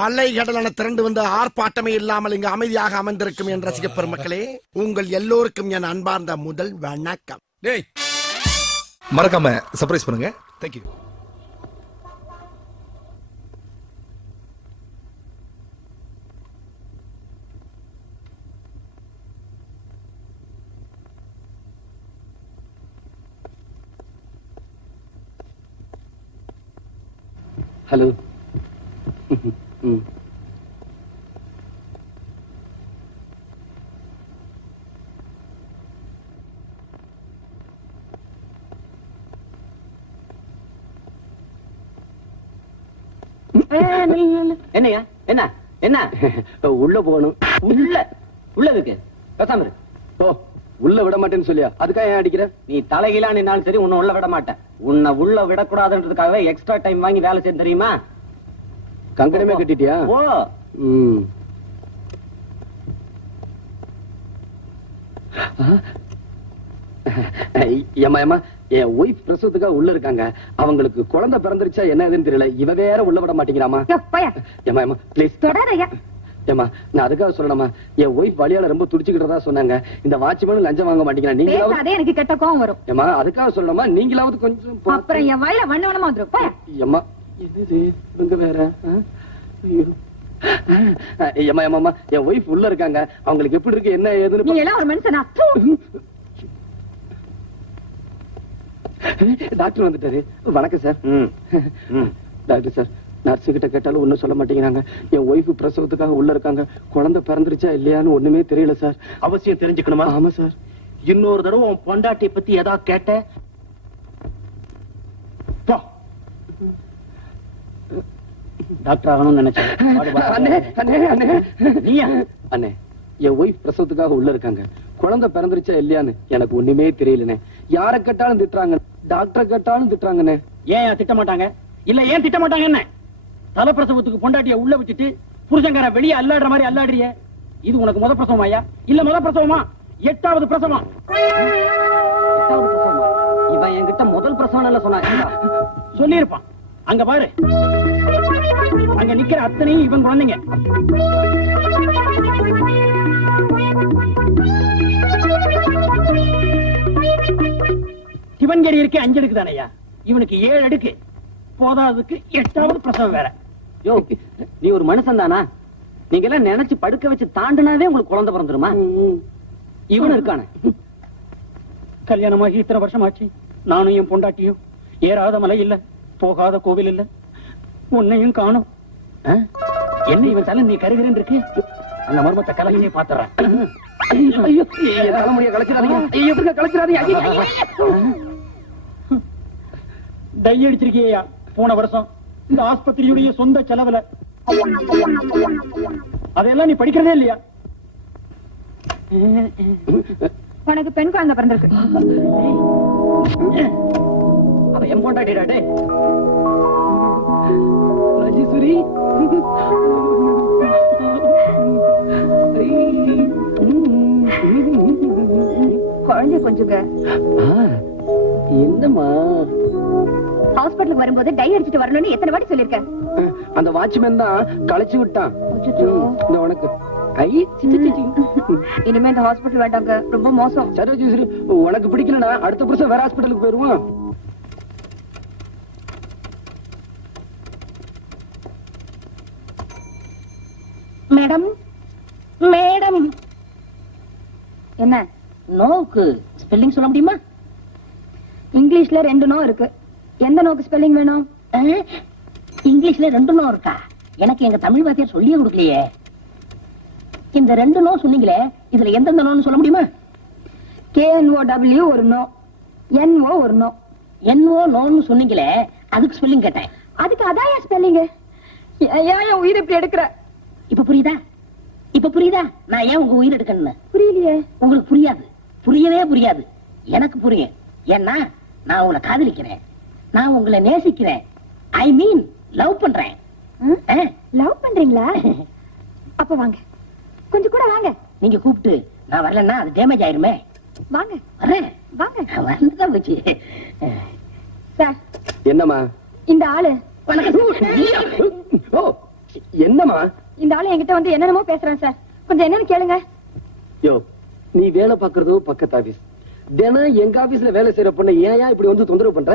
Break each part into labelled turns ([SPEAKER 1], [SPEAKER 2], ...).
[SPEAKER 1] அலை கடலான திரண்டு வந்து ஆர்ப்பாட்டமே இல்லாமல் இங்கு அமைதியாக அமர்ந்திருக்கும் என் ரசிக பெருமக்களே உங்கள் எல்லோருக்கும் என் அன்பார்ந்த முதல் வணக்கம்.
[SPEAKER 2] டேய். மறக்காம சர்ப்ரைஸ் பண்ணுங்க. தேங்க்யூ
[SPEAKER 3] ஹலோ
[SPEAKER 4] என்னையா என்ன? என்ன?
[SPEAKER 3] உள்ள போகணும்.
[SPEAKER 4] உள்ள. உள்ள இருக்கு. பேசாம.
[SPEAKER 3] ஓ உள்ள விட மாட்டேன்னு சொல்லியா. அதுக்காக ஏன் அடிக்கிற?
[SPEAKER 4] நீ தலைகீழா நின்னாலும் சரி உன்னை உள்ள விட மாட்டேன். உன்னை உள்ள விடக்கூடாதுன்றதுக்காகவே எக்ஸ்ட்ரா டைம் வாங்கி வேலை செய்ய தெரியுமா?
[SPEAKER 3] கங்கணமே கட்டிட்டியா?
[SPEAKER 4] ஓ
[SPEAKER 3] ம். ஏமா ஏமா என் ஒய்ஃப் பிரசவத்துக்காக உள்ள இருக்காங்க. அவங்களுக்கு குழந்தை பிறந்துருச்சா என்ன ஏதுன்னு தெரியல. இவ வேற உள்ள விட மாட்டேங்கிறாமா
[SPEAKER 5] யோ, போயா.
[SPEAKER 3] ஏமா ஏமா ப்ளீஸ். ஏமா நான் அதுக்காக சொல்லணுமா என் ஒய்ஃப் வழியால ரொம்ப துடிச்சுக்கிட்டதா சொன்னாங்க. இந்த வாட்ச்மேனும் லஞ்சம் வாங்க மாட்டேங்கிறா நீங்களாவது
[SPEAKER 5] பேசாதே எனக்கு கெட்ட கோவம் வரும்.
[SPEAKER 3] ஏமா அதுக்காக சொல்லணுமா நீங்களாவது கொஞ்சம்
[SPEAKER 5] அப்புறம் என் வாயில வண்ண வண்ணமா வந்துரும். போயா.
[SPEAKER 3] என்னது? இவங்க வேற? ஐயோ. ஏமா ஏமாமா என் ஒய்ஃப் உள்ள இருக்காங்க. அவங்களுக்கு எப்படி இருக்கு? என்ன ஏதுன்னு
[SPEAKER 5] நீங்க எல்லாம் ஒரு மனுஷனா?
[SPEAKER 3] டாக்டர் வந்துட்டாரு. வணக்கம் சார். டாக்டர் சார் நர்ஸ் கிட்ட கேட்டாலும் ஒண்ணும் சொல்ல மாட்டேங்கிறாங்க. என் ஒய்ஃப் பிரசவத்துக்காக உள்ள இருக்காங்க. குழந்தை பிறந்துருச்சா இல்லையான்னு ஒண்ணுமே தெரியல சார்.
[SPEAKER 4] அவசியம் தெரிஞ்சுக்கணுமா?
[SPEAKER 3] ஆமா சார்.
[SPEAKER 4] இன்னொரு தடவை உன் பொண்டாட்டிய பத்தி ஏதாவது கேட்ட. டாக்டர் ஆகணும்னு நினைச்சேன்.
[SPEAKER 3] அண்ணே என் ஒய்ஃப் பிரசவத்துக்காக உள்ள இருக்காங்க. குழந்தை பிறந்துருச்சா இல்லையான்னு எனக்கு ஒண்ணுமே தெரியலண்ணே. யார கேட்டாலும் திட்டுறாங்க. டாக்டர் கேட்டாலும் திட்டுறாங்கண்ணே.
[SPEAKER 4] ஏன் திட்ட மாட்டாங்க? இல்ல ஏன் திட்ட மாட்டாங்க என்ன? தலப்பிரசவத்துக்கு பொண்டாட்டிய உள்ள விட்டுட்டு புருஷங்கார வெளியே அல்லாடுற மாதிரி அல்லாடுறிய? இது உனக்கு முத பிரசவமாயா? இல்ல முத பிரசவமா? எட்டாவது பிரசவம்? இவன் என்கிட்ட முதல் பிரசவம் சொன்னா சொல்லியிருப்பான். அங்க பாரு. அங்க நிக்கிற அத்தனையும் இவன் குழந்தைங்க. சிவன்கரி இருக்கே அஞ்சு அடுக்கு தானையா இவனுக்கு ஏழு அடுக்கு. போதாதுக்கு எட்டாவது பிரசவம் வேற. யோ நீ ஒரு மனுஷன் தானா? நீங்க எல்லாம் நினைச்சு படுக்க வச்சு தாண்டுனாவே உங்களுக்கு குழந்தை பிறந்துருமா? இவனு இருக்கானே. கல்யாணமாகி இத்தனை வருஷம் ஆச்சு நானும் என் பொண்டாட்டியும். ஏறாத மலை இல்ல போகாத கோவில் இல்ல. உன்னையும் காணும்? என்ன இவன் தலை நீ கருகிறேன் இருக்கு? அந்த மர்மத்தை கலங்கியே பாத்துறேன்
[SPEAKER 3] ஐயோ என் தலைமுடிய கலைச்சிடாதீங்க. ஐயோ எப்படிங்க கலைச்சிடாதீங்க. ஐயோ, ஐயோ, ஐயோ.
[SPEAKER 4] டை அடிச்சிருக்கியா போன வருஷம். இந்த ஆஸ்பத்திரியுடைய சொந்த செலவுல. அதெல்லாம் நீ படிக்கிறதே இல்லையா?
[SPEAKER 5] உனக்கு பெண் குழந்தை பிறந்திருக்கு.
[SPEAKER 4] அவ எம் கொண்டாடிடா
[SPEAKER 3] ராஜேஸ்வரி
[SPEAKER 5] குழந்தைய கொஞ்சங்க.
[SPEAKER 3] என்னம்மா?
[SPEAKER 5] ஹாஸ்பிட்டலுக்கு வரும்போது டை அடிச்சிட்டு வரணும்னு எத்தனை வாட்டி சொல்லிருக்கேன்
[SPEAKER 3] அந்த வாட்ச்மேன் தான் களைச்சு விட்டான். இந்த உனக்கு. ஐ.
[SPEAKER 5] இனிமே இந்த ஹாஸ்பிட்டல் வேண்டாங்க ரொம்ப மோசம்.
[SPEAKER 3] சரி ராஜேஸ்வரி உனக்கு பிடிக்கலனா அடுத்த வருஷம் வேற ஹாஸ்பிட்டலுக்கு போயிருவோம்
[SPEAKER 5] என்ன?
[SPEAKER 6] நோவுக்கு ஸ்பெல்லிங் சொல்ல முடியுமா?
[SPEAKER 5] இங்கிலீஷ்ல ரெண்டு நோ இருக்கு. எந்த நோக்கு ஸ்பெல்லிங் வேணும்?
[SPEAKER 6] இங்கிலீஷ்ல ரெண்டு நோ இருக்கா? எனக்கு எங்க தமிழ் வாத்தியார் சொல்லியே கொடுக்கலையே. இந்த ரெண்டு நோ சொன்னீங்களே இதுல எந்தெந்த நோன்னு சொல்ல முடியுமா?
[SPEAKER 5] கேஎன்ஓ டபிள்யூ ஒரு நோ. என்ஓ ஒரு நோ.
[SPEAKER 6] என்னவோ நோன்னு சொன்னீங்களே அதுக்கு ஸ்பெல்லிங் கேட்டேன்.
[SPEAKER 5] அதுக்கு அதான் ஸ்பெல்லிங் ஏன் உயிர் இப்படி எடுக்கிற?
[SPEAKER 6] இப்ப புரியுதா? இப்ப புரியுதா? நான் ஏன் உங்க உயிர் எடுக்கணும்னு?
[SPEAKER 5] புரியலையே.
[SPEAKER 6] உங்களுக்கு புரியாது. புரியவே புரியாது. எனக்கு புரியும். ஏன்னா நான் உங்களை காதலிக்கிறேன். நான் உங்களை நேசிக்கிறேன். ஐ மீன் லவ் பண்றேன்.
[SPEAKER 5] லவ் பண்றீங்களா? அப்ப வாங்க. கொஞ்சம் கூட வாங்க.
[SPEAKER 6] நீங்க கூப்பிட்டு நான் வரலன்னா அது டேமேஜ் ஆயிருமே.
[SPEAKER 5] வாங்க.
[SPEAKER 6] வரேன்.
[SPEAKER 5] வாங்க.
[SPEAKER 6] வந்துதான் போச்சு.
[SPEAKER 5] சார்.
[SPEAKER 3] என்னம்மா?
[SPEAKER 5] இந்த ஆளு.
[SPEAKER 6] வணக்கம்.
[SPEAKER 3] ஓ என்னம்மா?
[SPEAKER 5] இந்த ஆளு என்கிட்ட வந்து என்னென்னமோ பேசுறான் சார். கொஞ்சம் என்னன்னு கேளுங்க.
[SPEAKER 3] யோ நீ வேலை பாக்குறதோ பக்கத்து ஆபீஸ் தினம் எங்க ஆபீஸ்ல வேலை செய்யற பொண்ணு ஏன் இப்படி வந்து தொந்தரவு பண்ற?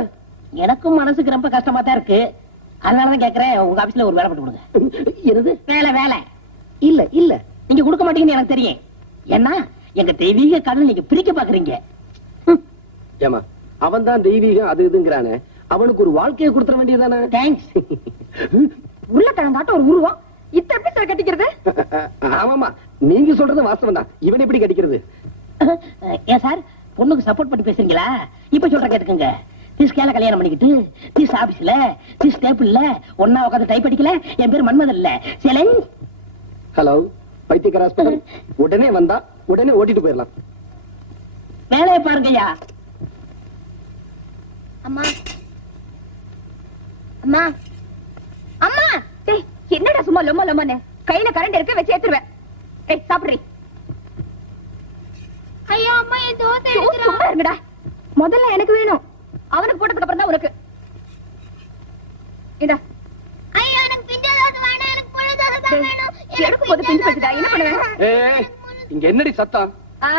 [SPEAKER 6] எனக்கும் மனசுக்கு ரொம்ப கஷ்டமா தான் இருக்கு. அதனாலதான் கேக்குறேன் உங்க ஆபீஸ்ல ஒரு வேலை போட்டு கொடுங்க.
[SPEAKER 3] என்னது?
[SPEAKER 6] வேலை வேலை.
[SPEAKER 3] இல்ல இல்ல.
[SPEAKER 6] நீங்க கொடுக்க மாட்டீங்கன்னு எனக்கு தெரியும். ஏன்னா எங்க தெய்வீக கடல் நீங்க பிரிக்க பாக்குறீங்க
[SPEAKER 3] ஏமா அவன் தான் தெய்வீகம் அது இதுங்கிறானே. அவனுக்கு ஒரு வாழ்க்கையை கொடுத்துட வேண்டியதானே
[SPEAKER 6] தேங்க்ஸ்
[SPEAKER 5] உருளைக்கிழங்காட்ட ஒரு உருவம். இத்த எப்படி சார் கட்டிக்கிறது?
[SPEAKER 3] ஆமாமா நீங்க சொல்றது வாஸ்தவம் தான். இவன் எப்படி கடிக்கிறது?
[SPEAKER 6] ஏன் சார் பொண்ணுக்கு சப்போர்ட் பண்ணி பேசுறீங்களா? இப்ப சொல்ற கேட்டுக்கங்க. திஸ் கேல கல்யாணம் பண்ணிக்கிட்டு திஸ் ஆபீஸ்ல திஸ் டேபிள்ல ஒன்னா உட்காந்து டைப் அடிக்கல என் பேர் மன்மதன் இல்ல. சேலன்
[SPEAKER 3] ஹலோ பைத்தியக்கார ஹாஸ்பிட்டல். உடனே வந்தா உடனே ஓட்டிட்டு போயிடலாம்.
[SPEAKER 6] வேலையை பாருங்கய்யா
[SPEAKER 5] அம்மா. அம்மா. அம்மா! டேய் என்னடா சும்மா லொம்ம லொம்மன்னு? கையில கரண்ட் இருக்க வச்சு ஏத்துருவேன். ஏய் சாப்பிடுறி. ஐயோ அம்மா என் தோசை சும்மா இருங்கடா. முதல்ல எனக்கு வேணும். அவனுக்கு போட்டதுக்கு அப்புறம் தான் உனக்கு. இதா
[SPEAKER 7] ஐயோ எனக்கு பிஞ்ச தோசை வேணாம் எனக்கு புழு தோசை தான் வேணும்.
[SPEAKER 5] எடுக்கும் போது பிஞ்சு போச்சுடா. என்ன பண்ணுவேன்
[SPEAKER 3] ஏய் இங்க என்னடி சத்தம்?
[SPEAKER 5] ஆ?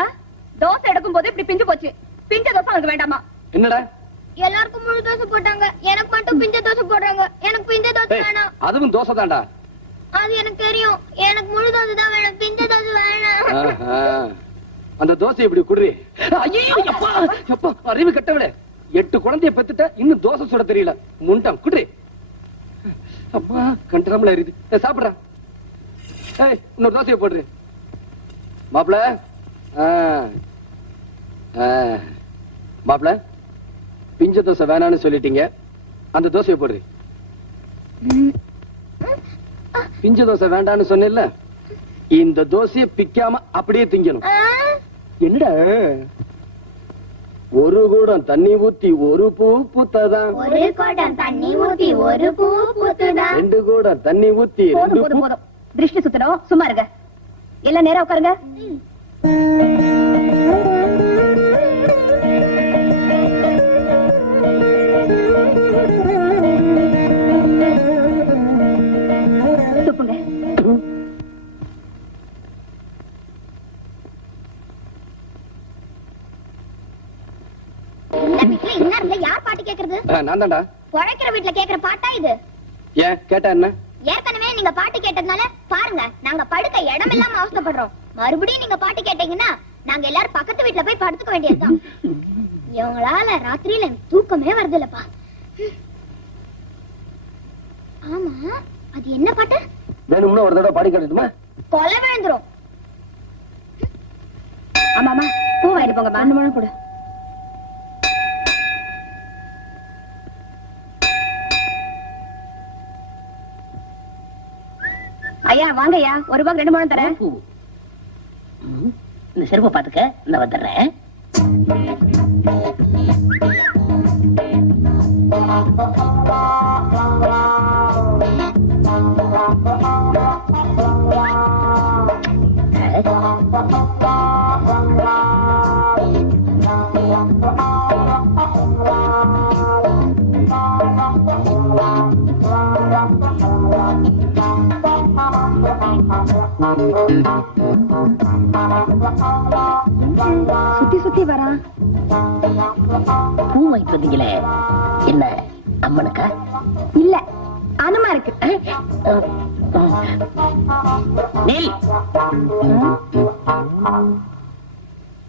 [SPEAKER 5] தோசை எடுக்கும் போது இப்படி பிஞ்சு போச்சு. பிஞ்ச தோசை அவனுக்கு வேண்டாமா?
[SPEAKER 3] என்னடா?
[SPEAKER 7] எல்லாருக்கும் முழு தோசை போட்டாங்க. எனக்கு மட்டும் பிஞ்ச தோசை போடுறாங்க. எனக்கு பிஞ்ச தோசை வேணாம்.
[SPEAKER 3] அதுவும் தோசை தான்டா.
[SPEAKER 7] அது எனக்கு தெரியும். எனக்கு முழு தோசை தான் வேணும். பிஞ்ச தோசை வேணாம்.
[SPEAKER 3] அந்த தோசை இப்படி குடுறி. ஐயோ எப்பா எப்பா அறிவு கட்டவளே. எட்டு குழந்தைய பெத்துட்ட இன்னும் தோசை சுட தெரியல. முண்டம் குடுறி. அப்பா கண்டரம்ல எரியுது. சாப்பிடுறா. ஏய் இன்னொரு தோசையை போடுறி. மாப்பிள. மாப்பிள பிஞ்ச தோசை வேணாம்னு சொல்லிட்டீங்க. அந்த தோசையை போடுறி. பிஞ்ச தோசை வேண்டாம்னு சொன்னேன்ல. இந்த தோசையை பிக்காம அப்படியே திங்கணும். என்னடா? ஒரு கூடம் தண்ணி ஊத்தி ஒரு பூ பூத்ததான்.
[SPEAKER 7] ஒரு குடம் தண்ணி ஊத்தி ஒரு பூ பூத்துதான்.
[SPEAKER 3] ரெண்டு கூடம் தண்ணி ஊத்தி ரெண்டு பூ
[SPEAKER 5] திருஷ்டி சுத்தணும் சும்மா இருங்க. எல்லாம் நேரா உட்காருங்க.
[SPEAKER 7] கேக்குறது
[SPEAKER 3] ஆ, நான் தான்டா.
[SPEAKER 7] உழைக்கிற வீட்டுல கேக்குற பாட்டா இது?
[SPEAKER 3] ஏன்? கேட்டா என்ன?
[SPEAKER 7] ஏற்கனவே நீங்க பாட்டு கேட்டதுனால பாருங்க நாங்க படுக்க இடம் இல்லாம அவசரப்படுறோம் மறுபடியும் நீங்க பாட்டு கேட்டீங்கன்னா நாங்க எல்லாரும் பக்கத்து வீட்டுல போய் படுத்துக்க வேண்டியதுதான். இவங்களால ராத்திரியில தூக்கமே வருது இல்லப்பா ஆமா அது என்ன பாட்டு?
[SPEAKER 3] வேணும்னா ஒரு தடவை பாடி காட்டுமா
[SPEAKER 7] கொலை விழுந்துரும்.
[SPEAKER 5] ஆமா ஆமா பூ வாங்கிட்டு போங்கம்மா. அந்த முழம் கொடு ஐயா வாங்கய்யா. ஒரு ரூபாய்க்கு ரெண்டு முழம் தரேன்.
[SPEAKER 6] இந்த செருப்பை பாத்துக்க இந்த வந்துடுறேன். வாங்கிட்டு வந்தீங்களே? என்ன அம்மனுக்கா?
[SPEAKER 5] இல்ல அனுமா இருக்கு.
[SPEAKER 6] நெல்.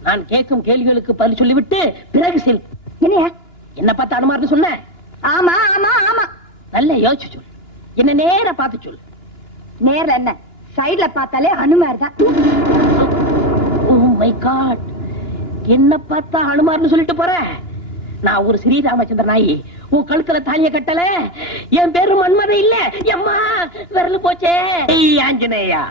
[SPEAKER 6] நான் கேட்கும் கேள்விகளுக்கு பதில் சொல்லிவிட்டு பிறகு செல்.
[SPEAKER 5] என்னையா?
[SPEAKER 6] என்ன பார்த்து அனுமார்னு சொன்ன?
[SPEAKER 5] ஆமா ஆமா ஆமா.
[SPEAKER 6] நல்ல யோசிச்சு சொல். என்ன நேரா பார்த்து சொல்.
[SPEAKER 5] நேர்ல என்ன? சைடுல பார்த்தாலே அனுமார் தான்
[SPEAKER 6] ஓ மை காட் என்ன பார்த்தா அனுமார்னு சொல்லிட்டு போற? நான் ஒரு ஸ்ரீராமச்சந்திர நாயி உன் கழுத்துல தாலிய கட்டல. என் பேரு மன்மத இல்ல. எம்மா விரல் போச்சே. ஆஞ்சநேயா.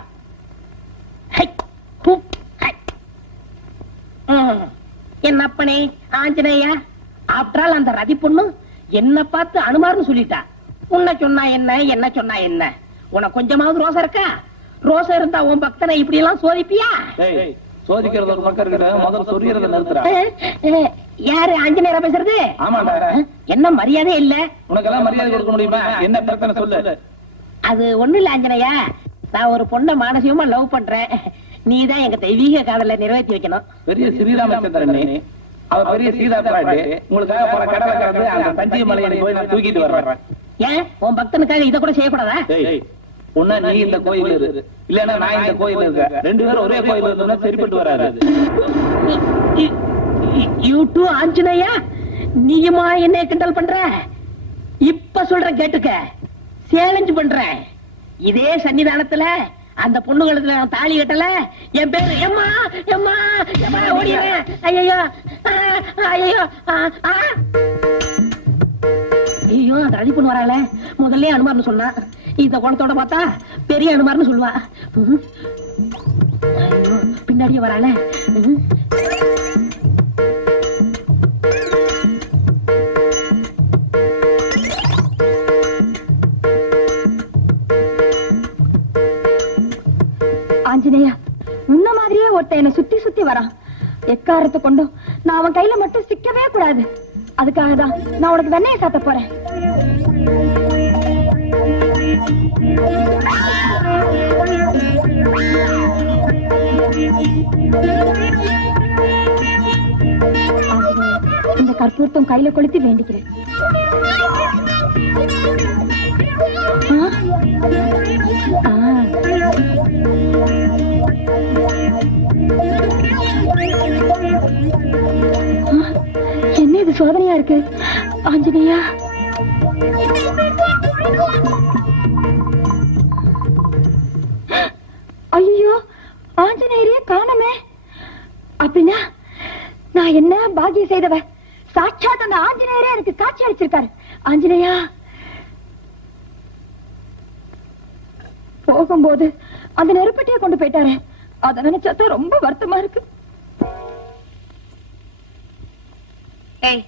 [SPEAKER 6] அப்பனே ஆஞ்சநேயா? ஆப்டரால் அந்த ரதி பொண்ணு என்ன பார்த்து அனுமார்னு சொல்லிட்டா. உன்னை சொன்னா என்ன என்ன சொன்னா என்ன? உனக்கு கொஞ்சமாவது ரோசம் இருக்கா? ரோசம் இருந்தா உன் பக்தனை இப்படி எல்லாம் சோதிப்பியா
[SPEAKER 8] சோதிக்கிறது ஒரு பக்கம் இருக்கட்டும். முதல்ல சொரியறத நிறுத்துறா
[SPEAKER 6] யாரு ஆஞ்சநேயரா பேசுறது?
[SPEAKER 8] ஆமாடா.
[SPEAKER 6] என்ன மரியாதை இல்ல?
[SPEAKER 8] உனக்கெல்லாம் மரியாதை கொடுக்க முடியுமா? என்ன பிரச்சனை சொல்லு.
[SPEAKER 6] அது ஒண்ணு இல்ல ஆஞ்சனையா நான் ஒரு பொண்ணை மானசிகமா லவ் பண்றேன். நீதான் எங்க தெய்வீக காதல நிறைவேற்றி வைக்கணும்.
[SPEAKER 8] பெரிய ஸ்ரீராமச்சந்திரன். அவர் பெரிய சீதா பிராட்டி உங்களுக்காக போற கடலை கடந்து அந்த தஞ்சை மலையை போய் நான் தூக்கிட்டு வர்றேன்
[SPEAKER 6] ஏன்? உன் பக்தனுக்காக இத கூட செய்யக்கூடாதா?
[SPEAKER 8] ஒண்ணா நீ இந்த கோயில் இரு. இல்லன்னா நான் இந்த கோயில் இருக்கேன். ரெண்டு பேரும் ஒரே கோயில் இருந்தோம்னா சரிப்பட்டு வராது.
[SPEAKER 6] யூ டூ ஆஞ்சனையா நீயுமா என்ன கிண்டல் பண்ற? இப்ப சொல்ற கேட்டுக்க. சேலஞ்சு பண்ற. இதே சன்னிதானத்துல அந்த பொண்ணுகளுக்கு நான் தாலி கட்டல. என் பேரு எம்மா எம்மா எம்மா ஓடிடுறேன் ஐயோ ஐயோ ஐயோ அந்த அழி பொண்ணு வராள. முதல்ல அனுமார்னு சொன்னா. இந்த குணத்தோட பார்த்தா பெரிய அனுமார்னு சொல்லுவா. பின்னாடியே வராள.
[SPEAKER 5] வினயா உன்ன மாதிரியே ஒருத்தன் என்னை சுத்தி சுத்தி வரான். எக்காரத்தை கொண்டும் நான் அவன் கையில மட்டும் சிக்கவே கூடாது. அதுக்காக தான் நான் உனக்கு வெண்ணைய சாத்த போறேன். இந்த கற்பூரத்தம் கையில கொளுத்தி வேண்டிக்கிறேன். என்ன இது சோதனையா இருக்கு? ஆஞ்சநேயா? ஐயோ ஆஞ்சநேயரையே காணமே. அப்படின்னா நான் என்ன பாக்கியம் செய்தவ சாட்சாத் அந்த ஆஞ்சநேயரே எனக்கு காட்சி அளிச்சிருக்காரு. ஆஞ்சநேயா போகும்போது அந்த நெருப்பட்டியை கொண்டு போயிட்டாரு. அத நினைச்சாதான் ரொம்ப வருத்தமா இருக்கு. ஏய்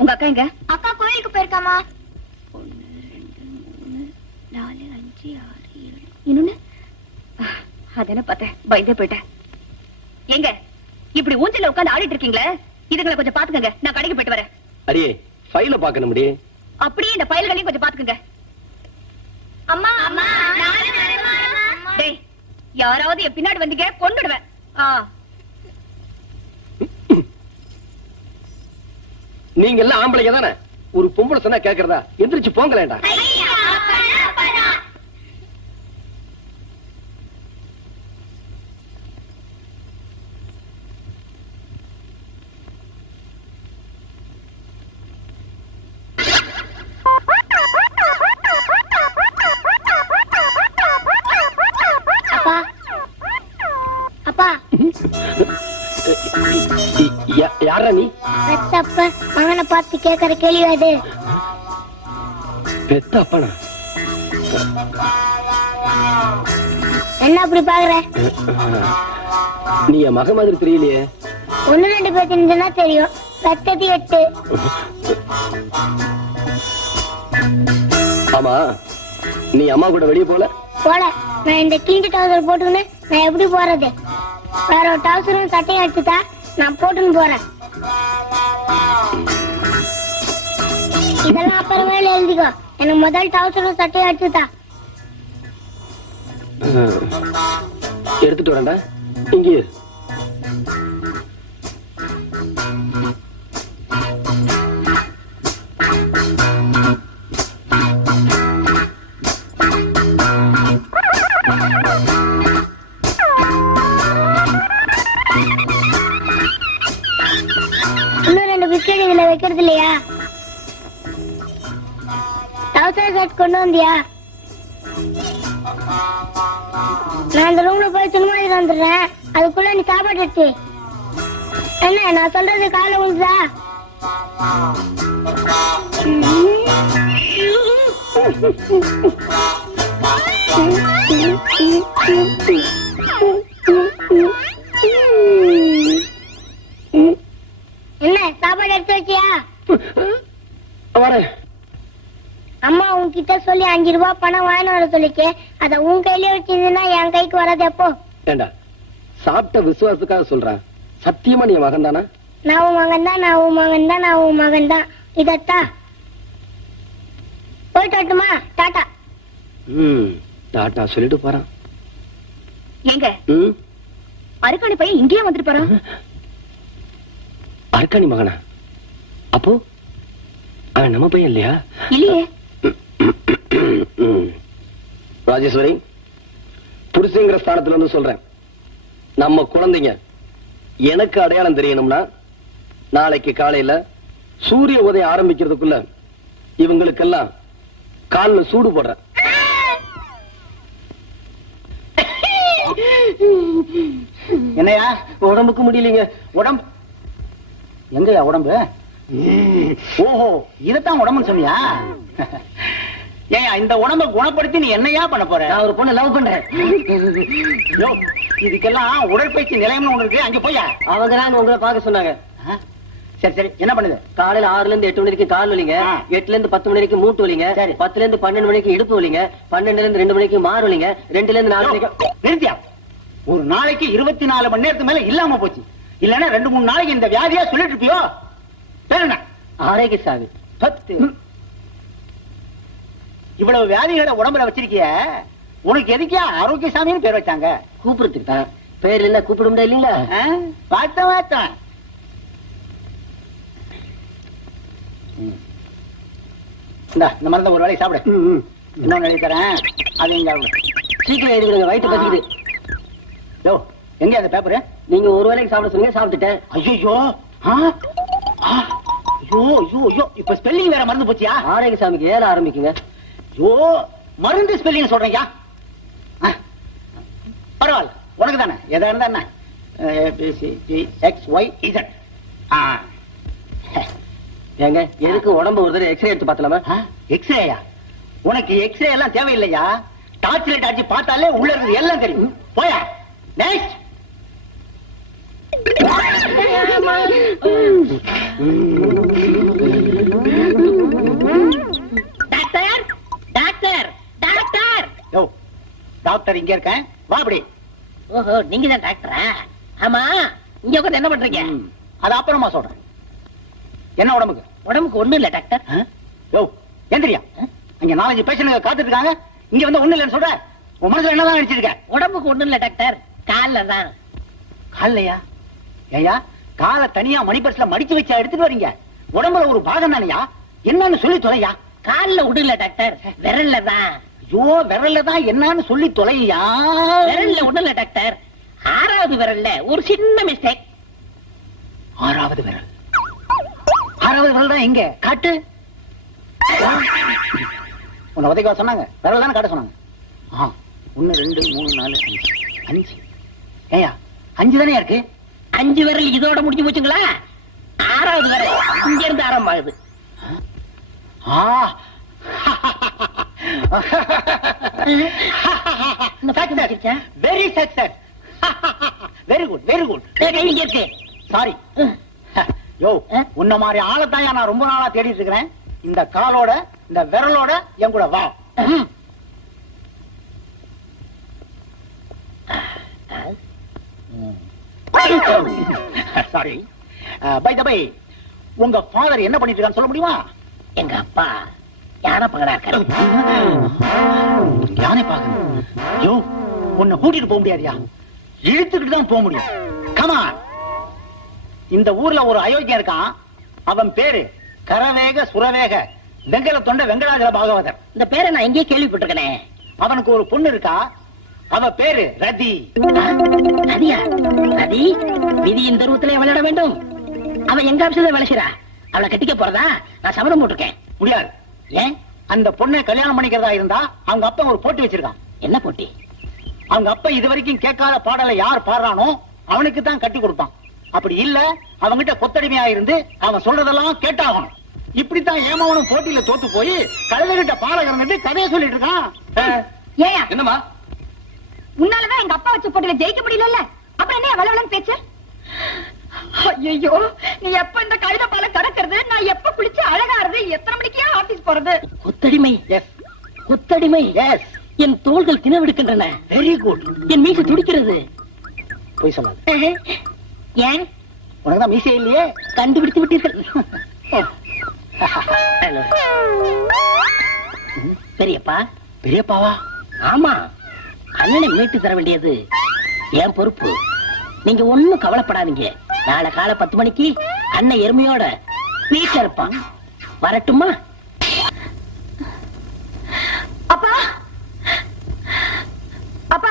[SPEAKER 5] உங்க அக்கா எங்க?
[SPEAKER 7] அக்கா கோயிலுக்கு போயிருக்காமா?
[SPEAKER 5] நாலு அஞ்சு ஆறு ஏழு இன்னொன்னு அதென்ன பார்த்தேன்? பயந்தே போயிட்டேன். எங்க? இப்படி ஊஞ்சல உட்கார்ந்து ஆடிட்டு இருக்கீங்களே? இதுங்களை கொஞ்சம் பாத்துக்கங்க நான் கடைக்கு போயிட்டு வரேன்.
[SPEAKER 3] அடியே ஃபைல பாக்கணும் முடி
[SPEAKER 5] அப்படியே இந்த பயல்களையும் கொஞ்சம் பாத்துக்கங்க
[SPEAKER 7] அம்மா அம்மா நானும் வரேம்மா. அம்மா.
[SPEAKER 5] டேய் யாராவது என் பின்னாடி வந்தீங்க கொண்டுடுவேன்
[SPEAKER 3] நீங்க எல்லாம் ஆம்பளைங்க தானே? ஒரு பொம்பளை சொன்னா கேக்குறதா? எந்திரிச்சு போங்களேண்டா
[SPEAKER 7] அப்பா
[SPEAKER 3] யாரா நீ?
[SPEAKER 7] பெத்தப்ப மகனை பார்த்து கேக்குற கேள்வி அது.
[SPEAKER 3] பெத்த அப்பனா?
[SPEAKER 7] என்ன அப்படி பாக்குற?
[SPEAKER 3] நீ என் மக மாதிரி தெரியலையே.
[SPEAKER 7] ஒண்ணு ரெண்டு பேர் தெரிஞ்சுன்னா தெரியும். பெத்தது எட்டு.
[SPEAKER 3] ஆமா நீ அம்மா கூட வெளிய போல?
[SPEAKER 7] போல. நான் இந்த கிழிஞ்ச டவுசர் போட்டுக்கின்னு நான் எப்படி போறது? வேற ஒரு டவுசரும் சட்டையும் வச்சுட்டா நான் போட்டுன்னு போறேன். இதெல்லாம் அப்புறமேல எழுதிக்கோ. எனக்கு முதல் டவுசரும் சட்டையும் வச்சுட்டா.
[SPEAKER 3] எடுத்துட்டு வரேன்டா. இங்கே
[SPEAKER 7] வைக்கிறது இல்லையா? டவுசர் செட் கொண்டு வந்தியா? நான் இந்த ரூம்ல போய் துணிமணி வந்துடுறேன். அதுக்குள்ள நீ சாப்பாடு எடுத்து என்ன நான் சொல்றது காலை உண்டுதா என்ன சாப்பாடு எடுத்து வச்சியா?
[SPEAKER 3] வரேன்.
[SPEAKER 7] அம்மா உன்கிட்ட சொல்லி அஞ்சு ரூபாய் பணம் வாங்கிட்டு வர சொல்லிச்சு அத உன் கையில வச்சிருந்தா என் கைக்கு வராது எப்போ?
[SPEAKER 3] ஏண்டா சாப்பிட்ட விசுவாசத்துக்காக சொல்றேன் சத்தியமா நீ மகன் தானா
[SPEAKER 7] நான் உன் மகன் தான் நான் உன் மகன் தான் நான் உன் மகன் தான் இதத்தா? போயிட்டு வரட்டுமா? டாட்டா.
[SPEAKER 3] ம் டாட்டா சொல்லிட்டு போறான்.
[SPEAKER 5] எங்க? அருக்காணி பையன் இங்கேயே வந்துட்டு போறான்.
[SPEAKER 3] அர்க்காணி மகனா? அப்போ? அவன் நம்ம பையன் இல்லையா?
[SPEAKER 5] இல்லையே.
[SPEAKER 3] ராஜேஸ்வரி புருஷங்கிற ஸ்தானத்துல இருந்து சொல்றேன். நம்ம குழந்தைங்க எனக்கு அடையாளம் தெரியணும்னா நாளைக்கு காலையில சூரிய உதயம் ஆரம்பிக்கிறதுக்குள்ள இவங்களுக்கெல்லாம் கால்ல சூடு போடுறேன்.
[SPEAKER 9] என்னையா உடம்புக்கு முடியலீங்க. உடம்பு எங்கயா உடம்பு? ஓஹோ இதத்தான் உடம்புன்னு சொன்னியா? ஏயா இந்த உடம்ப குணப்படுத்தி நீ என்னையா பண்ண போற?
[SPEAKER 6] நான் ஒரு பொண்ணை லவ் பண்றேன்.
[SPEAKER 9] இதுக்கெல்லாம் உடற்பயிற்சி நிலையம்னு ஒண்ணு இருக்கு அங்க போயா
[SPEAKER 6] அவங்க தான் உங்களை பார்க்க சொன்னாங்க?
[SPEAKER 9] சரி சரி என்ன பண்ணுது?
[SPEAKER 6] காலையில ஆறுல இருந்து எட்டு மணி வரைக்கும் கால் வலிங்க. எட்டுல இருந்து பத்து மணி வரைக்கும் மூட்டு வலிங்க.
[SPEAKER 9] சரி.
[SPEAKER 6] பத்துல இருந்து பன்னெண்டு மணிக்கு இடுப்பு வலிங்க. பன்னெண்டுல இருந்து ரெண்டு மணிக்கு மாறு வலிங்க. ரெண்டுல இருந்து நாலு மணிக்கு
[SPEAKER 9] நிறுத்தியா? ஒரு நாளைக்கு இருபத்தி நாலு மணி நேரத்துக்கு மேல இல்லாம போச்சு. இல்லன்னா ரெண்டு மூணு நாளைக்கு இந்த வியாதியா சொல்லிட்டு இருப்பியோ? என்ன?
[SPEAKER 6] ஆரோக்கிய சாமி
[SPEAKER 9] பத்து. இவ்வளவு வியாதிகளை உடம்புல வச்சிருக்கிய உனக்கு எதுக்கியா ஆரோக்கியசாமின்னு பேர் வச்சாங்க?
[SPEAKER 6] கூப்பிடுறதுக்கு தான். பேர் இல்ல கூப்பிட முடியாது இல்லீங்களா?
[SPEAKER 9] பார்த்தேன் பார்த்தேன். இந்தா மருந்தை ஒரு வேலைக்கு சாப்பிடு. இன்னொன்னு எழுதி தரேன். அதையும் சாப்பிடு.
[SPEAKER 6] சீக்கிரம் எழுதிடுங்க வயிற்று பசிக்குது.
[SPEAKER 9] யோ எங்க அந்த பேப்பரு?
[SPEAKER 6] நீங்க ஒரு வேலைக்கு சாப்பிட சொன்னீங்க சாப்பிட்டுட்டேன்.
[SPEAKER 9] ஐயோ ஐயோ ஐயோ ஐயோ. இப்ப ஸ்பெல்லிங் வேற மறந்து போச்சியா?
[SPEAKER 6] ஆரோக்கிய சாமிக்கு ஏற ஆரம்பிக்குங்க.
[SPEAKER 9] ஐயோ மருந்து ஸ்பெல்லிங் சொல்றீங்க. பரவாயில்ல. உனக்கு தானே. எதா இருந்தா என்ன? எக்ஸ் ஒய் இசட்
[SPEAKER 6] ஏங்க எதுக்கு உடம்பு ஒரு தடவை எக்ஸ்ரே எடுத்து பார்த்தலாமா?
[SPEAKER 9] எக்ஸ்ரேயா உனக்கு எக்ஸ்ரே எல்லாம் தேவையில்லையா? டார்ச் லைட் ஆச்சு பார்த்தாலே உள்ள இருக்குது எல்லாம் தெரியும். போயா. Next
[SPEAKER 6] doctor doctor doctor.
[SPEAKER 9] Yo doctor இங்க இருக்கேன். வா அப்படி.
[SPEAKER 6] ஓஹோ நீங்க தான் டாக்டரா? ஆமா இங்க உட்கார்ந்து என்ன பண்றீங்க?
[SPEAKER 9] அது அப்புறமா சொல்றேன். என்ன உடம்புக்கு?
[SPEAKER 6] உடம்புக்கு ஒண்ணும் இல்ல டாக்டர்?
[SPEAKER 9] யோ எந்திரியா. அங்க நாலஞ்சு பேஷண்ட் காத்துட்டு இருக்காங்க இங்க வந்து ஒண்ணு இல்லைன்னு சொல்ற. உன் மனசுல என்னதான் நினைச்சிருக்க?
[SPEAKER 6] உடம்புக்கு ஒண்ணும் இல்ல டாக்டர். கால்ல தான்.
[SPEAKER 9] காலையா ஏயா காலை தனியா மணி பர்ஸ்ல மடிச்சு வச்சா எடுத்துட்டு வரீங்க. உடம்புல ஒரு பாகம் தானையா? என்னன்னு சொல்லி தொலையா?
[SPEAKER 6] கால்ல விடல டாக்டர் விரல்ல தான்.
[SPEAKER 9] ஐயோ விரல்ல தான் என்னன்னு சொல்லி தொலையா?
[SPEAKER 6] விரல்ல இல்ல டாக்டர் ஆறாவது விரல்ல ஒரு சின்ன மிஸ்டேக்
[SPEAKER 9] ஆறாவது விரல். ஆறாவது விரல் தான் எங்க? காட்டு? உன்னை உதைக்க சொன்னாங்க. விரல் தானே காட்ட சொன்னாங்க. ஆ ஒன்னு ரெண்டு மூணு நாலு அஞ்சு. அஞ்சு. ஏயா அஞ்சு தானே இருக்கு?
[SPEAKER 6] அஞ்சு விரல் இதோட முடிஞ்சு போச்சுங்களா? ஆறாவது விரல் இங்க இருந்து ஆரம்பமாகுது
[SPEAKER 9] very success very good very good
[SPEAKER 6] இங்க இருக்கு.
[SPEAKER 9] சாரி யோ உன்ன மாதிரி ஆளத்தாயா நான் ரொம்ப நாளா தேடிட்டு இருக்கிறேன். இந்த காலோட இந்த விரலோட என் கூட வா. சாரி பை த பை உங்க ஃபாதர் என்ன பண்ணிட்டு இருக்கான்னு சொல்ல முடியுமா?
[SPEAKER 6] எங்க அப்பா யானை இருக்காரு
[SPEAKER 9] யானை பாக்கணும் யோ உன்னை கூட்டிட்டு போக முடியாதியா? இழுத்துக்கிட்டு தான் போக முடியும். கமா இந்த ஊர்ல ஒரு அயோக்கியம் இருக்கான். அவன் பேரு கரவேக சுரவேக வெங்கல தொண்ட வெங்கடாஜல பாகவதர்.
[SPEAKER 6] இந்த பேரை நான் எங்கேயே கேள்விப்பட்டிருக்கனே.
[SPEAKER 9] அவனுக்கு ஒரு பொண்ணு இருக்கா? அவ பேரு ரதி.
[SPEAKER 6] நதியா நதி விதியின் தருவத்திலே விளையாட வேண்டும். அவ எங்க அம்சத்தை விளைச்சிரா அவளை கட்டிக்க போறதா? நான் சபதம் போட்டிருக்கேன்.
[SPEAKER 9] முடியாது.
[SPEAKER 6] ஏன்
[SPEAKER 9] அந்த பொண்ணை கல்யாணம் பண்ணிக்கிறதா இருந்தா அவங்க அப்பா ஒரு போட்டி வச்சிருக்கான்.
[SPEAKER 6] என்ன போட்டி?
[SPEAKER 9] அவங்க அப்பா இது வரைக்கும் கேட்காத பாடலை யார் பாடுறானோ அவனுக்கு தான் கட்டி கொடுப்பான். அப்படி இல்ல அவங்கிட்ட கொத்தடிமையா இருந்து அவன் சொல்றதெல்லாம் கேட்டாகணும். இப்படித்தான் ஏமாவனும் போட்டியில தோத்து போய் கழுதைகிட்ட பாலகர்னுட்டு கதையை சொல்லிட்டு இருக்கான்.
[SPEAKER 3] என்னம்மா?
[SPEAKER 5] உன்னாலதான் எங்க அப்பா வச்ச போட்டியில ஜெயிக்க முடியல அப்புறம் என்ன வளவலன்னு பேச்சு? ஐயோ நீ எப்ப இந்த கழுத பால கடக்கிறது? நான் எப்ப குளிச்சு அழகாறது எத்தனை மணிக்கே ஆபீஸ் போறது?
[SPEAKER 6] கொத்தடிமை
[SPEAKER 9] yes,
[SPEAKER 6] கொத்தடிமை
[SPEAKER 9] yes,
[SPEAKER 6] என் தோள்கள் தினவெடுக்கின்றன
[SPEAKER 9] very good.
[SPEAKER 6] என் மீசை துடிக்கிறது.
[SPEAKER 9] பொய் சொல்லாது
[SPEAKER 6] ஏன்?
[SPEAKER 9] உனக்கு தான் மீசை இல்லையே?
[SPEAKER 6] கண்டுபிடித்து விட்டீர்கள். ஹலோ. பெரியப்பா? பெரியப்பாவா? ஆமா. அண்ணனை மீட்டு தர வேண்டியது. என் பொறுப்பு. நீங்க ஒண்ணும் கவலைப்படாதீங்க. நாளை காலை பத்து மணிக்கு அண்ணன் எருமையோட வீட்டுல இருப்பான். வரட்டுமா?
[SPEAKER 5] அப்பா! அப்பா!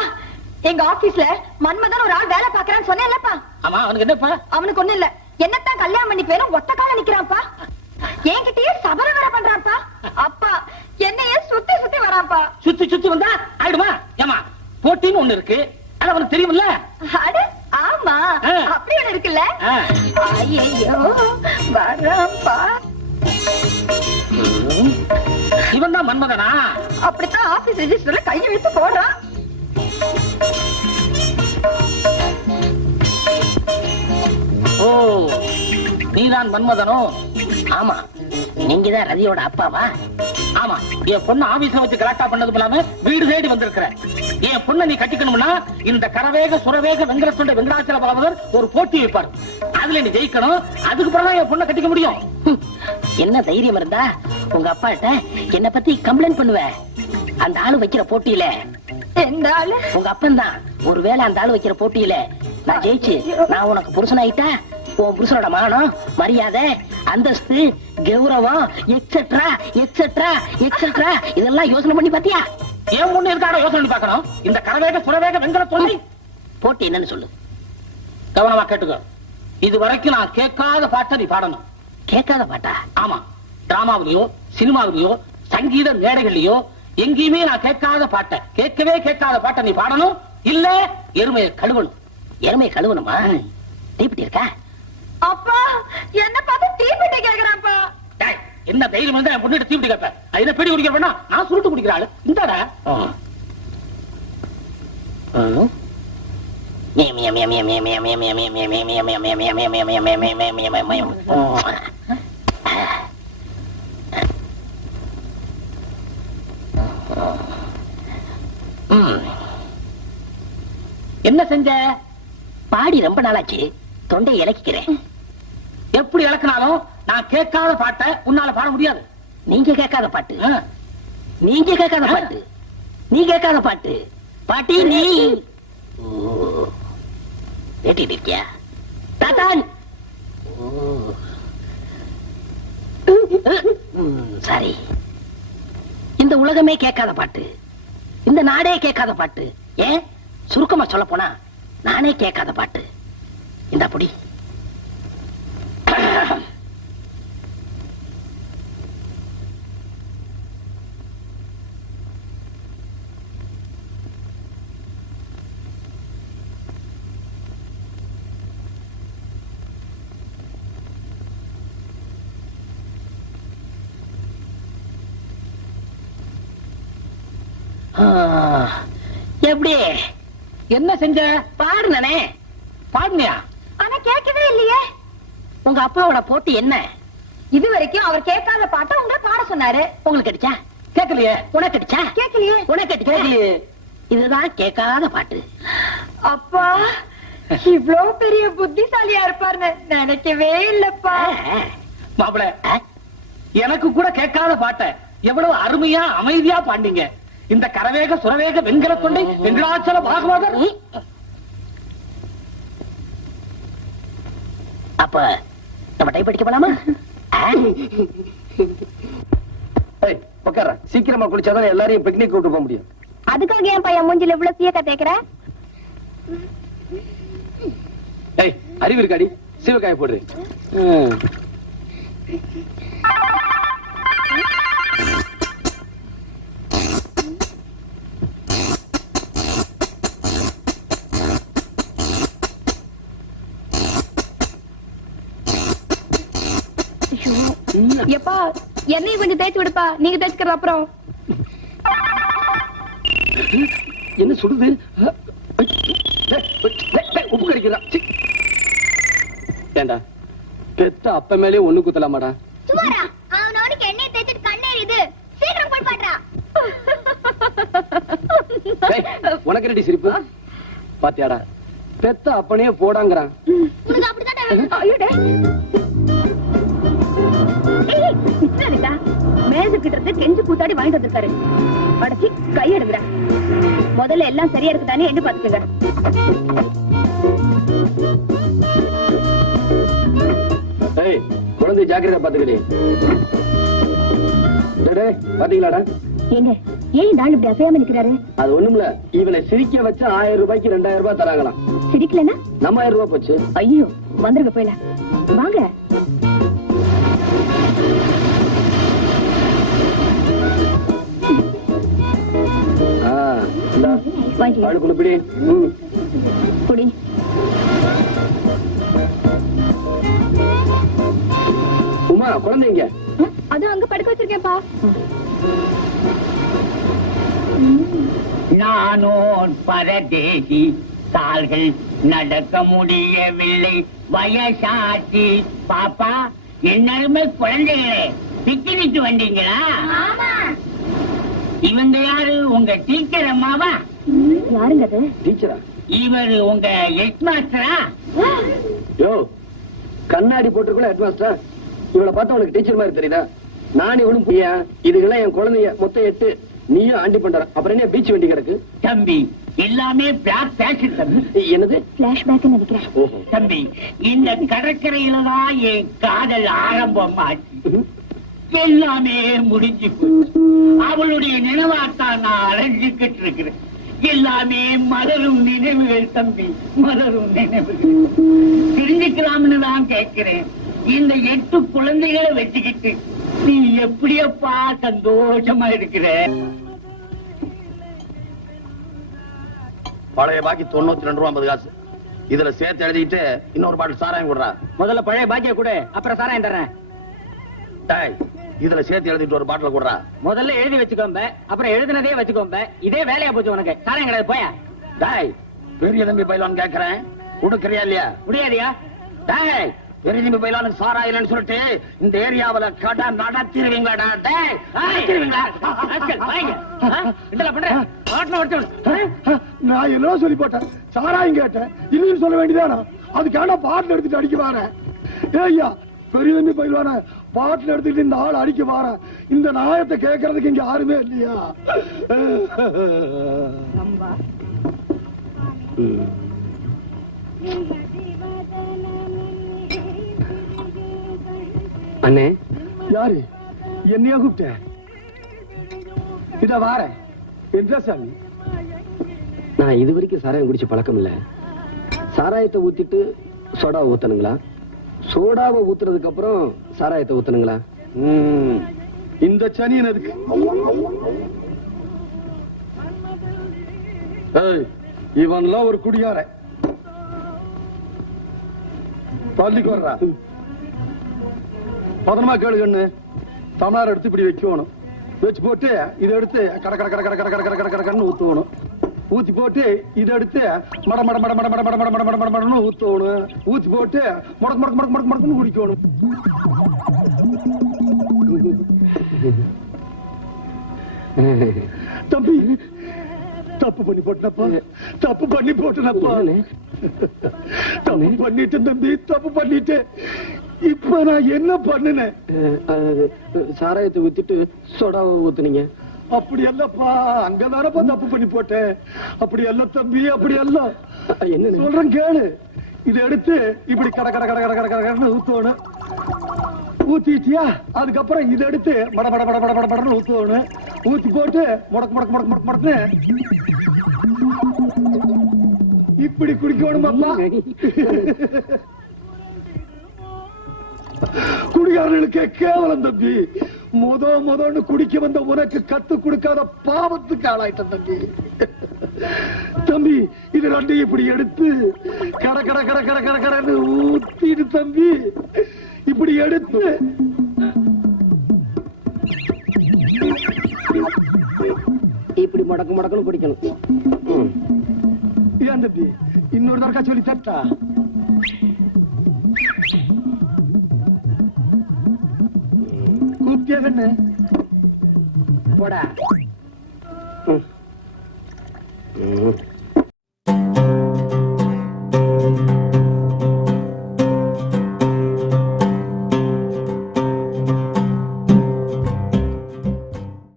[SPEAKER 5] எங்க ஆபீஸ்ல மன்மதன் ஒரு ஆள் வேலை பாக்குறான்னு சொன்னேன்லப்பா.
[SPEAKER 6] ஆமா அவனுக்கு என்னப்பா?
[SPEAKER 5] அவனுக்கு ஒண்ணு இல்ல. என்னத்தான் கல்யாணம் பண்ணிக்கு வேணும் ஒத்த கால நிக்கிறான்ப்பா. என்கிட்டயே சபர வேலை பண்றான்ப்பா. அப்பா என்னையே சுத்தி சுத்தி வரான்ப்பா.
[SPEAKER 6] சுத்தி சுத்தி வந்தா ஆயிடுமா? ஏமா போட்டின்னு ஒண்ணு இருக்கு. அது அவனுக்கு தெரியுமில்ல
[SPEAKER 5] அட ஆமா. அப்படி ஒண்ணு இருக்குல்ல. ஐயோ வரான்ப்பா.
[SPEAKER 6] இவன் தான் மன்மதனா?
[SPEAKER 5] அப்படித்தான் ஆபீஸ் ரெஜிஸ்டர்ல கையை வைத்து போடுறான்.
[SPEAKER 6] ஓ நீதான் மன்மதனோ? ஆமா. நீங்க தான் ரதியோட அப்பாவா? ஆமா என் பொண்ணு ஆபீஸ்ல வச்சு கலாட்டா பண்ணதும் இல்லாம வீடு தேடி வந்திருக்கிற. என் பொண்ணை நீ கட்டிக்கணும்னா இந்த கரவேக சுரவேக வெங்கல தொண்டை வெங்கடாச்சல பாலவதர் ஒரு போட்டி வைப்பார். அதுல நீ ஜெயிக்கணும். அதுக்கு பிறகு தான் என் பொண்ணை கட்டிக்க முடியும். என்ன தைரியம் இருந்தா உங்க அப்பாட்ட என்ன பத்தி கம்ப்ளைண்ட் பண்ணுவ? அந்த ஆளு வைக்கிற போட்டியில.
[SPEAKER 5] எந்த ஆளு?
[SPEAKER 6] உங்க அப்பன் தான் ஒருவேளை அந்த ஆளு வைக்கிற போட்டியில நான் ஜெயிச்சு நான் உனக்கு புருஷனாயிட்டா உன் புருஷனோட மானம் மரியாதை அந்தஸ்து கௌரவம் எக்ஸெட்ரா எக்ஸெட்ரா எக்ஸெட்ரா இதெல்லாம் யோசனை பண்ணி பாத்தியா? ஏன் முன்ன இருக்காட யோசனை பண்ணி பார்க்கணும். இந்த கரவேக சுரவேக வெங்கல தொல்லை போட்டி என்னன்னு சொல்லு. கவனமா கேட்டுக்கோ. இது வரைக்கும் நான் கேட்காத பாட்டை நீ பாடணும். கேட்காத பாட்டா? ஆமா. டிராமாவிலயோ சினிமாவிலயோ சங்கீத மேடைகள்லயோ எங்கேயுமே நான் கேட்காத பாட்டை கேட்கவே கேட்காத பாட்டை நீ பாடணும். இல்ல எருமையை கழுவணும். எருமையை கழுவணுமா? தீப்பிட்டி இருக்கா?
[SPEAKER 5] அப்பா என்ன பார்த்து தீப்பிட்டு கேக்குறான்ப்பா
[SPEAKER 6] டேய், என்ன தைரியம் இருந்தா என் பொண்ணுகிட்ட தீப்பிட்டி கேட்பேன் அது என்ன பீடி குடிக்கிற வேணா நான் சுருட்டு குடிக்கிற ஆளு இந்தாடா என்ன செஞ்ச பாடி ரொம்ப நாளாச்சு தொண்டை இலக்கிக்கிறேன் எப்படி இழக்கினாலும் நான் கேட்காத பாட்டை உன்னால பாட முடியாது. நீங்க கேட்காத பாட்டு. நீங்க கேட்காத பாட்டு. நீ கேட்காத பாட்டு. பாட்டி நீ. ஓ. கேட்டுட்டு இருக்கியா தாத்தான். சரி. இந்த உலகமே கேட்காத பாட்டு. இந்த நாடே கேட்காத பாட்டு. ஏன்? சுருக்கமா சொல்ல போனா நானே கேட்காத பாட்டு. இந்த புடி ஆ, எப்படி என்ன செஞ்ச? பாடுனே பாடுனியா?
[SPEAKER 5] ஆனா கேட்கவே இல்லையே.
[SPEAKER 6] உங்க அப்பாவோட போட்டி என்ன?
[SPEAKER 5] இது வரைக்கும் அவர் கேட்காத பாட்டை உங்களை பாட சொன்னாரு.
[SPEAKER 6] உங்களுக்கு அடிச்சா? கேட்கலையே. உனக்கு அடிச்சா?
[SPEAKER 5] கேட்கலையே.
[SPEAKER 6] உனக்கு அடிக்கலையே இதுதான் கேட்காத பாட்டு.
[SPEAKER 5] அப்பா இவ்ளோ பெரிய புத்திசாலியா இருப்பாருன்னு நினைக்கவே இல்லப்பா.
[SPEAKER 6] மாப்பிள எனக்கு கூட கேட்காத பாட்ட எவ்வளவு அருமையா அமைதியா பாண்டீங்க இந்த கரவேக சுரவேக வெண்கல கொண்டை வெங்கடாச்சல பாகவதர். அப்ப நம்ம டைப் அடிக்க போலாமா?
[SPEAKER 3] உட்கார சீக்கிரமா குளிச்சாதான் எல்லாரையும் பிக்னிக் கூட்டு போக முடியும்.
[SPEAKER 7] அதுக்காக ஏன் பையன் மூஞ்சில இவ்வளவு சீக்க தேய்க்கிற
[SPEAKER 3] ஏய் அறிவு இருக்காடி. சீவக்காய போடுறேன்.
[SPEAKER 5] எப்பா என்னையும் கொஞ்சம் தேய்ச்சி விடுப்பா. நீங்க தேய்ச்சிக்கிற அப்புறம்.
[SPEAKER 3] என்ன டேய், உப்பு கடிக்கிறா. ஏண்டா? பெத்த அப்ப மேலே ஒண்ணு குத்தலாமாடா?
[SPEAKER 7] அவனோட எண்ணெய் தேய்ச்சிட்டு கண்ணேர் இது சீக்கிரம் போய் பாடுறா.
[SPEAKER 3] டேய், உனக்கு ரெடி சிரிப்பு? பாத்தியாடா. பெத்த அப்பனே போடாங்கிறான்.
[SPEAKER 5] கிட்ட இருந்து கெஞ்சு கூத்தாடி வாங்கிட்டு வந்திருக்காரு. அடச்சி கை எடுங்கடா முதல்ல எல்லாம் சரியா இருக்குதானே எண்ணி பாத்துக்கங்க
[SPEAKER 3] குழந்தை ஜாக்கிரதை பாத்துக்கிட்டே பாத்தீங்களாடா
[SPEAKER 5] ஏங்க ஏன் இந்த ஆள் இப்படி அசையாம நிக்கிறாரு?
[SPEAKER 3] அது ஒண்ணுமில்ல இவனை சிரிக்க வச்சா ஆயிரம் ரூபாய்க்கு ரெண்டாயிரம் ரூபாய் தராங்களாம்.
[SPEAKER 5] சிரிக்கலனா
[SPEAKER 3] நம்ம ஆயிரம் ரூபாய் போச்சு.
[SPEAKER 5] ஐயோ வந்துருங்க போயில வாங்க. குடி.
[SPEAKER 3] உமா குழந்தைங்க
[SPEAKER 5] அது அங்க படுக்க வச்சிருக்கேன்ப்பா.
[SPEAKER 10] நானோர் பரதேசி கால்கள் நடக்க முடியவில்லை. வயசாச்சு. பாப்பா என்னருமே குழந்தைகளே பிக்னிக் வந்தீங்களா? இவங்க யாரு? உங்க டீச்சர் அம்மாவா?
[SPEAKER 5] யாருங்க அது
[SPEAKER 3] டீச்சரா?
[SPEAKER 10] இவர் உங்க ஹெட் மாஸ்டரா
[SPEAKER 3] யோ கண்ணாடி போட்டுருக்குள்ள ஹெட் மாஸ்டர் இவளை பார்த்தா உனக்கு டீச்சர் மாதிரி தெரியுதா? நான் இவனும் புரியா இதுக்கெல்லாம் என் குழந்தைய மொத்தம் எட்டு. நீயும் ஆண்டி பண்ற அப்புறம் என்ன பீச் வண்டி கிடக்கு?
[SPEAKER 10] தம்பி எல்லாமே பிளாக் பேஷன் தம்பி.
[SPEAKER 3] என்னது?
[SPEAKER 5] பிளாஷ்பேக் நினைக்கிறேன்.
[SPEAKER 10] தம்பி இந்த கடற்கரையில தான் என் காதல் ஆரம்பமாச்சு. எல்லாமே முடிஞ்சு போச்சு. அவளுடைய நினைவாத்தான் நான் அலைஞ்சுக்கிட்டு இருக்கிறேன். எல்லாமே மலரும் நினைவுகள் தம்பி மலரும் நினைவுகள். தெரிஞ்சுக்கலாம்னு தான் கேட்கிறேன். இந்த எட்டு குழந்தைகளை வச்சுக்கிட்டு நீ எப்படியப்பா சந்தோஷமா இருக்கிற?
[SPEAKER 11] பழைய பாக்கி தொண்ணூத்தி ரெண்டு ரூபா ஐம்பது காசு. இதுல சேர்த்து எழுதிட்டு இன்னொரு பாட்டில் சாராயம் கொடுறா.
[SPEAKER 10] முதல்ல பழைய பாக்கிய கூட அப்புறம் சாராயம் தர்றேன்.
[SPEAKER 11] டேய் இதுல சேர்த்து எழுதிட்டு ஒரு பாட்டில் கொடுறா.
[SPEAKER 10] முதல்ல எழுதி வச்சுக்கோம்ப அப்புறம் எழுதினதே வச்சுக்கோம்ப. இதே வேலையா போச்சு உனக்கு. சாராயம் கிடையாது போயா?
[SPEAKER 11] டேய் பெரிய தம்பி பயிலான்னு கேக்குறேன். கொடுக்கறியா இல்லையா?
[SPEAKER 10] முடியாதியா?
[SPEAKER 11] டேய் பெரிய தம்பி பயிலான்னு சாராயிலன்னு சொல்லிட்டு இந்த ஏரியாவுல கடை நடத்திருவீங்களாடா டேய். நடத்திருவீங்களா?
[SPEAKER 10] ஆட்கள், வாங்க. ஆ? என்னடா பண்ற? ரோட்ல ஒருத்தன் விடு.
[SPEAKER 12] நான் என்ன சொல்லி போட்டேன். சாராயம் கேட்டேன். இன்னும் சொல்ல வேண்டியதானா அதுக்கான பாட்டில் எடுத்துட்டு அடிக்க வாரேன். ஏய்யா பெரிய தம்பி பயில்வான பாட்டில் எடுத்துட்டு இந்த ஆள் அடிக்க வாரேன் இந்த நாயத்தை கேட்கறதுக்கு இங்க யாருமே இல்லையா?
[SPEAKER 3] அண்ணே.
[SPEAKER 12] யாரு? என்னையா கூப்பிட்ட? இத வாரேன் என்ற சாமி
[SPEAKER 3] நான் இது வரைக்கும் சாராயம் குடிச்ச பழக்கம் இல்ல. சாராயத்தை ஊத்திட்டு சோடா ஊத்தணுங்களா? சோடாவை ஊத்துறதுக்கு அப்புறம் சாராயத்தை ஊத்தணுங்களா?
[SPEAKER 12] இந்த சனியன் அதுக்கு. இவன்லாம் ஒரு குடியார பள்ளிக்கு வர்றா. பதனமா கேளு கண்ணு. தமிழார் எடுத்து இப்படி வைக்கணும். வச்சு போட்டு இதை எடுத்து கட கட கட கட கட கட கட கட கட கடன்னு ஊத்துவணும். ஊத்தி போட்டு இதை எடுத்து மட மட மட மட மட மட மட மட மட மட மடன்னு ஊத்தணும் ஊத்தி போட்டு முடக்கு முடக்கு முடக்கு முடக்கு முடக்குன்னு குடிக்கணும் தம்பி தப்பு பண்ணி போட்டனப்பா தப்பு பண்ணி போட்டனப்பா? தப்பு பண்ணிட்டேன் தம்பி தப்பு பண்ணிட்டேன் இப்ப நான் என்ன பண்ணினேன்
[SPEAKER 3] சாராயத்தை ஊத்திட்டு சோடாவை ஊத்துனீங்க
[SPEAKER 12] அப்படி அல்லப்பா அங்கதானப்பா தப்பு பண்ணி போட்டேன். அப்படி அல்ல தம்பி அப்படி அல்ல
[SPEAKER 3] என்னண்ணே?
[SPEAKER 12] சொல்றேன் கேளு. இதை எடுத்து இப்படி கட கட கட கட கட கட கடன்னு ஊத்தணும். ஊத்திட்டியா? அதுக்கப்புறம் இதை எடுத்து மட மட மட மட மட மடன்னு ஊத்தணும். ஊத்தி போட்டு முடக்கு முடக்கு முடக்கு முடக்கு முடக்குன்னு. இப்படி குடிக்கணும் அப்பா குடிகாரர்களுக்கு கேவலம் தம்பி. முத முதன்னு குடிக்க வந்த உனக்கு கத்து கொடுக்காத பாவத்துக்கு ஆளாயிட்ட தம்பி. தம்பி இது ரெண்டையும் இப்படி எடுத்து கட கட கட கட கட கடன்னு ஊத்திடு தம்பி. இப்படி எடுத்து.
[SPEAKER 3] இப்படி முடக்கு முடக்குன்னு குடிக்கணும்.
[SPEAKER 12] ஏன் தம்பி? இன்னொரு தடக்கா சொல்லி தட்டா? given
[SPEAKER 3] போடா